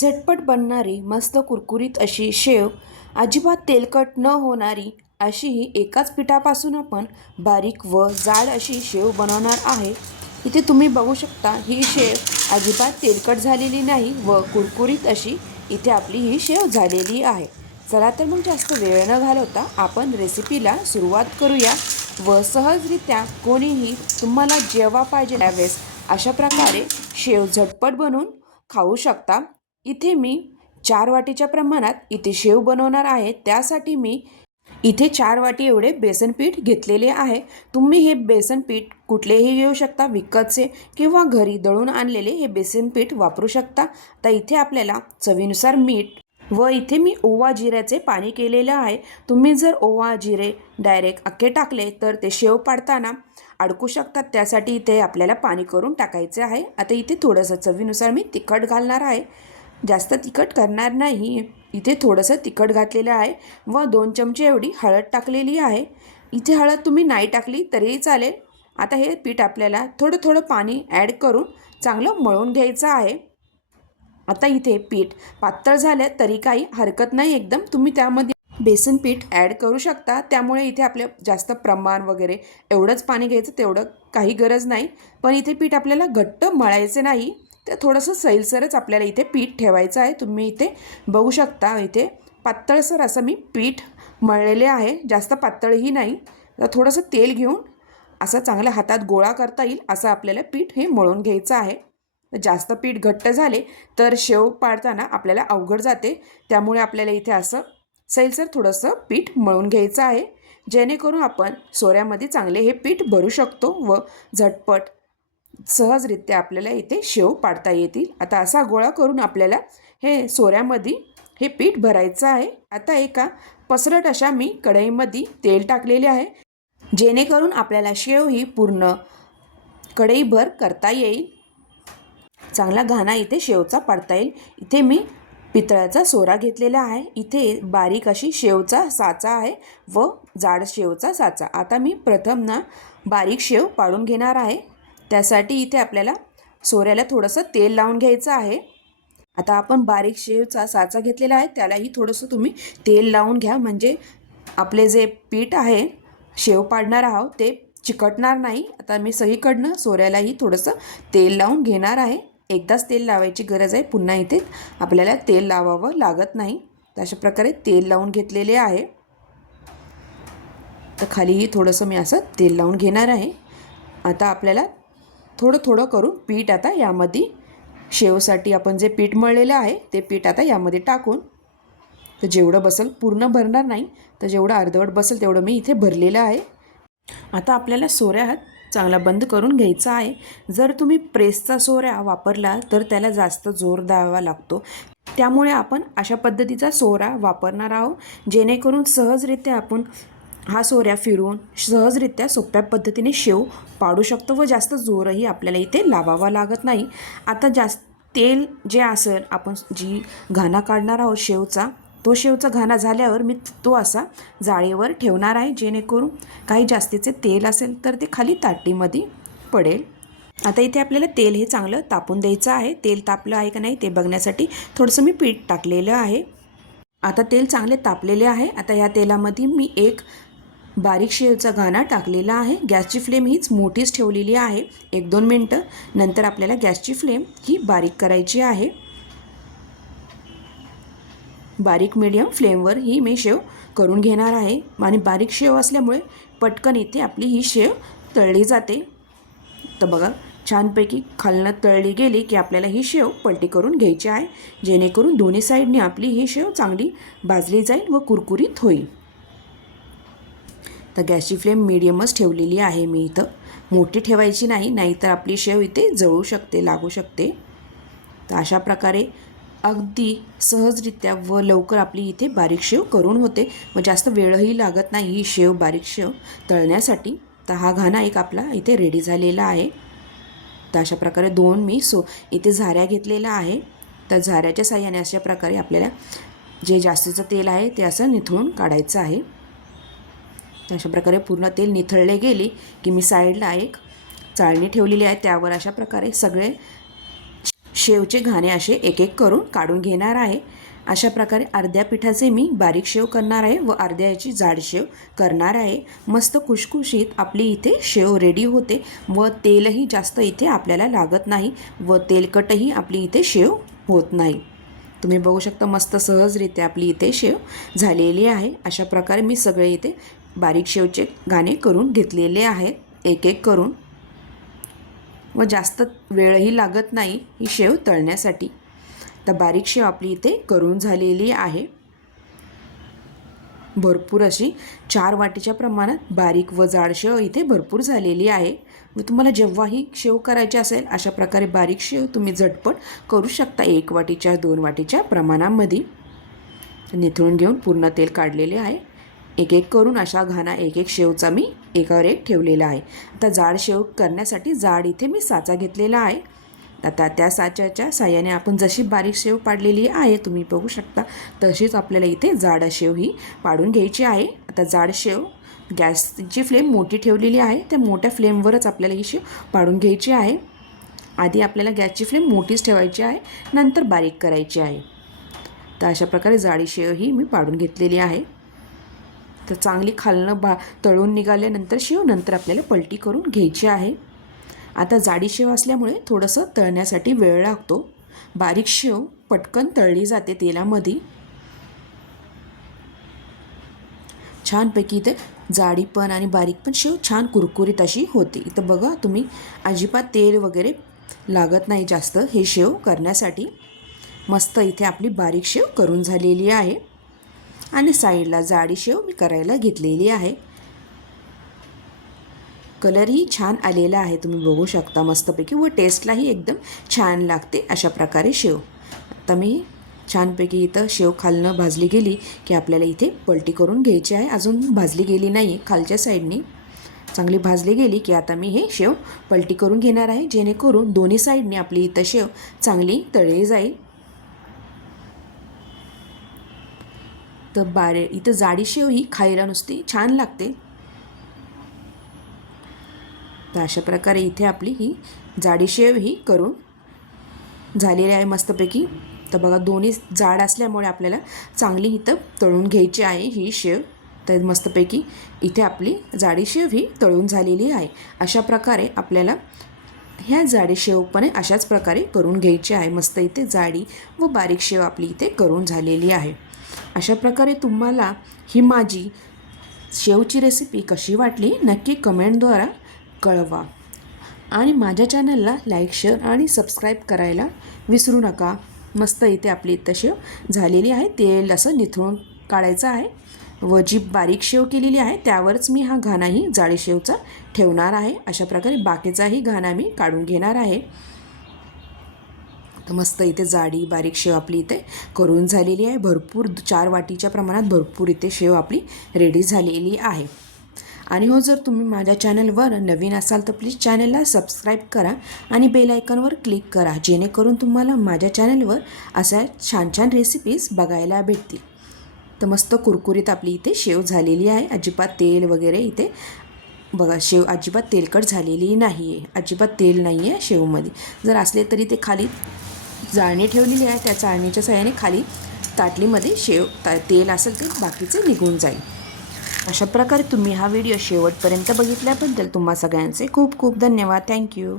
झटपट बनणारी मस्त कुरकुरीत अशी शेव अजिबात तेलकट न होणारी अशी ही एकाच पिठापासून आपण बारीक व जाड अशी शेव बनवणार आहे. इथे तुम्ही बघू शकता ही शेव अजिबात तेलकट झालेली नाही व कुरकुरीत अशी इथे आपली ही शेव झालेली आहे. चला तर मग जास्त वेळ न घालवता आपण रेसिपीला सुरुवात करूया व सहजरित्या कोणीही तुम्हाला जेव्हा पाहिजे त्यावेळेस अशा प्रकारे शेव झटपट बनवून खाऊ शकता. इथे मी चार वाटीच्या प्रमाणात इथे शेव बनवणार आहे. त्यासाठी मी इथे चार वाटी एवढे बेसन पीठ घेतलेले आहे. तुम्ही हे बेसन पीठ कुठलेही घेऊ शकता विकतचे किंवा घरी दळून आणलेले हे बेसन पीठ वापरू शकता. तर इथे आपल्याला चवीनुसार मीठ व इथे मी ओवा जिऱ्याचे पाणी केलेलं आहे. तुम्ही जर ओवा जिरे डायरेक्ट अख्खे टाकले तर ते शेव पाडताना अडकू शकतात. त्यासाठी इथे आपल्याला पाणी करून टाकायचे आहे. आता इथे थोडंसं चवीनुसार मी तिखट घालणार आहे. जास्त तिखट करणार नाही. इथे थोडंसं तिखट घातलेलं आहे व दोन चमचे एवढी हळद टाकलेली आहे. इथे हळद तुम्ही नाही टाकली तरीही चालेल. आता हे पीठ आपल्याला थोडं थोडं पाणी ॲड करून चांगलं मळून घ्यायचं आहे. आता इथे पीठ पातळ झालं तरी काही हरकत नाही एकदम. तुम्ही त्यामध्ये बेसन पीठ ॲड करू शकता. त्यामुळे इथे आपलं जास्त प्रमाण वगैरे एवढंच पाणी घ्यायचं तेवढं काही गरज नाही. पण इथे पीठ आपल्याला घट्ट मळायचे नाही. तर थोडंसं सैलसरच आपल्याला इथे पीठ ठेवायचं आहे. तुम्ही इथे बघू शकता इथे पातळसर असं मी पीठ मळलेले आहे. जास्त पातळही नाही. तर थोडंसं तेल घेऊन असं चांगल्या हातात गोळा करता येईल असं आपल्याला पीठ हे मळून घ्यायचं आहे. जास्त पीठ घट्ट झाले तर शेव पाडताना आपल्याला अवघड जाते. त्यामुळे आपल्याला इथे असं सैलसर थोडंसं पीठ मळून घ्यायचं आहे. जेणेकरून आपण सोऱ्यामध्ये चांगले हे पीठ भरू शकतो व झटपट सहजरित्या आपल्याला इथे शेव पाडता येतील. आता असा गोळा करून आपल्याला हे सोऱ्यामध्ये हे पीठ भरायचं आहे. आता एका पसरट अशा मी कढईमध्ये तेल टाकलेले आहे. जेणेकरून आपल्याला शेव ही पूर्ण कढईभर करता येईल. चांगला घाणा इथे शेवचा पाडता येईल. इथे मी पितळाचा सोरा घेतलेला आहे. इथे बारीक अशी शेवचा साचा आहे व जाड शेवचा साचा. आता मी प्रथम ना बारीक शेव पाडून घेणार आहे. त्यासाठी इथे आपल्याला सोऱ्याला थोडंसं तेल लावून घ्यायचं आहे. आता आपण बारीक शेवचा साचा घेतलेला आहे. त्यालाही थोडंसं तुम्ही तेल लावून घ्या. म्हणजे आपले जे पीठ आहे शेव पाडणार आहोत ते चिकटणार नाही. आता मी सगळीकडनं सोऱ्यालाही थोडंसं तेल लावून घेणार आहे. एकदाच तेल लावायची गरज आहे. पुन्हा इथे आपल्याला तेल लावावं लागत नाही. तर अशा प्रकारे तेल लावून घेतलेले आहे. तर खालीही थोडंसं मी असं तेल लावून घेणार आहे. आता आपल्याला थोडं थोडं करून पीठ आता यामध्ये शेवसाठी आपण जे पीठ मळलेलं आहे ते पीठ आता यामध्ये टाकून तर जेवढं बसेल पूर्ण भरणार नाही तर जेवढं अर्धवट बसेल तेवढं मी इथे भरलेलं आहे. आता आपल्याला सोऱ्या चांगला बंद करून घ्यायचा आहे. जर तुम्ही प्रेसचा सोऱ्या वापरला तर त्याला जास्त जोर द्यावा लागतो. त्यामुळे आपण अशा पद्धतीचा सोरा वापरणार आहोत जेणेकरून सहजरित्या आपण हा सोऱ्या फिरून सहजरित्या सोप्या पद्धतीने शेव पाडू शकतो व जास्त जोरही आपल्याला इथे लावावा लागत नाही. आता जास्त तेल जे असेल आपण जी घाणा काढणार आहोत शेवचा तो शेवचा घाणा झाल्यावर मी तो असा जाळीवर ठेवणार आहे जेणेकरून काही जास्तीचे तेल असेल तर ते खाली ताटीमध्ये पडेल. आता इथे आपल्याला तेल हे चांगलं तापून द्यायचं आहे. तेल तापलं आहे का नाही ते बघण्यासाठी थोडंसं मी पीठ टाकलेलं आहे. आता तेल चांगले तापलेले आहे. आता या तेलामध्ये मी एक बारीक शेवचा घाणा टाकलेला आहे. गॅसची फ्लेम हीच मोठीच ठेवलेली आहे. एक दोन मिनटं. नंतर आपल्याला गॅसची फ्लेम ही बारीक करायची आहे. बारीक मीडियम फ्लेमवर ही मी शेव करून घेणार आहे. आणि बारीक शेव असल्यामुळे पटकन इथे आपली ही शेव तळली जाते. तर बघा छानपैकी खालनं तळली गेली की आपल्याला ही शेव पलटी करून घ्यायची आहे. जेणेकरून दोन्ही साईडने आपली ही शेव चांगली भाजली जाईल व कुरकुरीत होईल. तर गॅसची फ्लेम मिडियमच ठेवलेली आहे मी इथं. मोठी ठेवायची नाही नाहीतर आपली शेव इथे जळू शकते लागू शकते. तर अशा प्रकारे अगदी सहजरित्या व लवकर आपली इथे बारीक शेव करून होते. व जास्त वेळही लागत नाही ही शेव बारीक शेव तळण्यासाठी. तर हा घाणा एक आपला इथे रेडी झालेला आहे. तर अशा प्रकारे दोन मी सो इथे झाऱ्या घेतलेला आहे. तर झाऱ्याच्या साह्याने अशा प्रकारे आपल्याला जे जास्तीचं तेल आहे ते असं निथळून काढायचं आहे. अशा प्रकारे पूर्ण तेल निथळले गेले की मी साईडला एक चाळणी ठेवलेली आहे. त्यावर अशा प्रकारे सगळे शेवचे घाणे असे एक एक करून काढून घेणार आहे. अशा प्रकारे अर्ध्या पिठाचे मी बारीक शेव करणार आहे व अर्ध्या याची जाड शेव करणार आहे. मस्त खुशखुशीत आपली इथे शेव रेडी होते व तेलही जास्त इथे आपल्याला लागत नाही व तेलकटही आपली इथे शेव होत नाही. तुम्ही बघू शकता मस्त सहजरित्या आपली इथे शेव झालेली आहे. अशा प्रकारे मी सगळे इथे बारीक शेवचे गाणे करून घेतलेले आहेत. एक एक करून. व जास्त वेळही लागत नाही ही शेव तळण्यासाठी. तर बारीक शेव आपली इथे करून झालेली आहे. भरपूर अशी चार वाटीच्या प्रमाणात बारीक व जाड शेव इथे भरपूर झालेली आहे. व तुम्हाला जेव्हाही शेव करायची असेल अशा प्रकारे बारीक शेव तुम्ही झटपट करू शकता एक वाटीच्या दोन वाटीच्या प्रमाणामध्ये. निथळून घेऊन पूर्ण तेल काढलेले आहे. एक एक करून अशा घाना एक एक शेवचा मी एकावर एक ठेवलेला आहे. आता जाड शेव करण्यासाठी जाड इथे मी साचा घेतलेला आहे. आता त्या साच्याच्या साह्याने आपण जशी बारीक शेव पाडलेली आहे तुम्ही बघू शकता तशीच आपल्याला इथे जाड शेव ही पाडून घ्यायची आहे. आता जाड शेव गॅसची फ्लेम मोठी ठेवलेली आहे. त्या मोठ्या फ्लेमवरच आपल्याला ही शेव पाडून घ्यायची आहे. आधी आपल्याला गॅसची फ्लेम मोठीच ठेवायची आहे नंतर बारीक करायची आहे. तर अशा प्रकारे जाडी शेव ही मी पाडून घेतलेली आहे. तर चांगली खालनं बा तळून निघाल्यानंतर शेव नंतर आपल्याला पलटी करून घ्यायची आहे. आता जाडी शेव असल्यामुळे थोडंसं तळण्यासाठी वेळ लागतो. बारीक शेव पटकन तळली जाते तेलामध्ये. छानपैकी इथे जाडी पण आणि बारीक पण शेव छान कुरकुरीत अशी होती. इथं बघा तुम्ही अजिबात तेल वगैरे लागत नाही जास्त हे शेव करण्यासाठी. मस्त इथे आपली बारीक शेव करून झालेली आहे. आणि साईडला जाडी शेव मी करायला घेतलेली आहे. कलरही छान आलेला आहे. तुम्ही बघू शकता मस्तपैकी व टेस्टलाही एकदम छान लागते अशा प्रकारे शेव. आता मी छानपैकी इथं शेव खालनं भाजली गेली की आपल्याला इथे पलटी करून घ्यायची आहे. अजून भाजली गेली नाही खालच्या साईडनी. चांगली भाजली गेली की आता मी हे शेव पलटी करून घेणार आहे. जेणेकरून दोन्ही साईडने आपली इथं शेव चांगली तळली जाईल. तर बारे इथं जाडी शेव ही खायला नुसती छान लागते. तर अशा प्रकारे इथे आपली ही जाडी शेव ही करून झालेली आहे मस्तपैकी. तर बघा दोन्ही जाड असल्यामुळे आपल्याला चांगली इथं तळून घ्यायची आहे ही शेव. तर मस्तपैकी इथे आपली जाडी शेव ही तळून झालेली आहे. अशा प्रकारे आपल्याला ह्या जाडी शेव पण अशाच प्रकारे करून घ्यायची आहे. मस्त इथे जाडी व बारीक शेव आपली इथे करून झालेली आहे. अशा प्रकारे तुम्हाला ही माझी शेवची रेसिपी कशी वाटली नक्की कमेंटद्वारा कळवा. आणि माझ्या चॅनलला लाईक शेअर आणि सबस्क्राईब करायला विसरू नका. मस्त इथे आपली तशी झालेली आहे. तेल असं निथळून काढायचं आहे. व जी बारीक शेव केलेली आहे त्यावरच मी हा घाणाही जाडी शेवचा ठेवणार आहे. अशा प्रकारे बाकीचाही घाणा मी काढून घेणार आहे. तर मस्त इथे जाडी बारीक शेव आपली इथे करून झालेली आहे. भरपूर चार वाटीच्या प्रमाणात भरपूर इथे शेव आपली रेडी झालेली आहे. आणि हो जर तुम्ही माझ्या चॅनलवर नवीन असाल तर प्लीज चॅनलला सबस्क्राईब करा आणि बेल आयकॉनवर क्लिक करा जेणेकरून तुम्हाला माझ्या चॅनलवर अशा छान छान रेसिपीज बघायला भेटतील. तर मस्त कुरकुरीत आपली इथे शेव झालेली आहे. अजिबात तेल वगैरे इथे बघा शेव अजिबात तेलकट झालेली नाही आहे अजिबात तेल नाही आहे शेवमध्ये. जर असले तरी ते खाली जाळणी ठेवलेली आहे. त्या चाळणीच्या सहाय्याने खाली ताटलीमध्ये शेव ता तेल असेल ते बाकीचे निघून जाईल. अशा प्रकारे तुम्ही हा व्हिडिओ शेवटपर्यंत बघितल्याबद्दल तुम्हा सगळ्यांचे खूप खूप धन्यवाद. थँक्यू.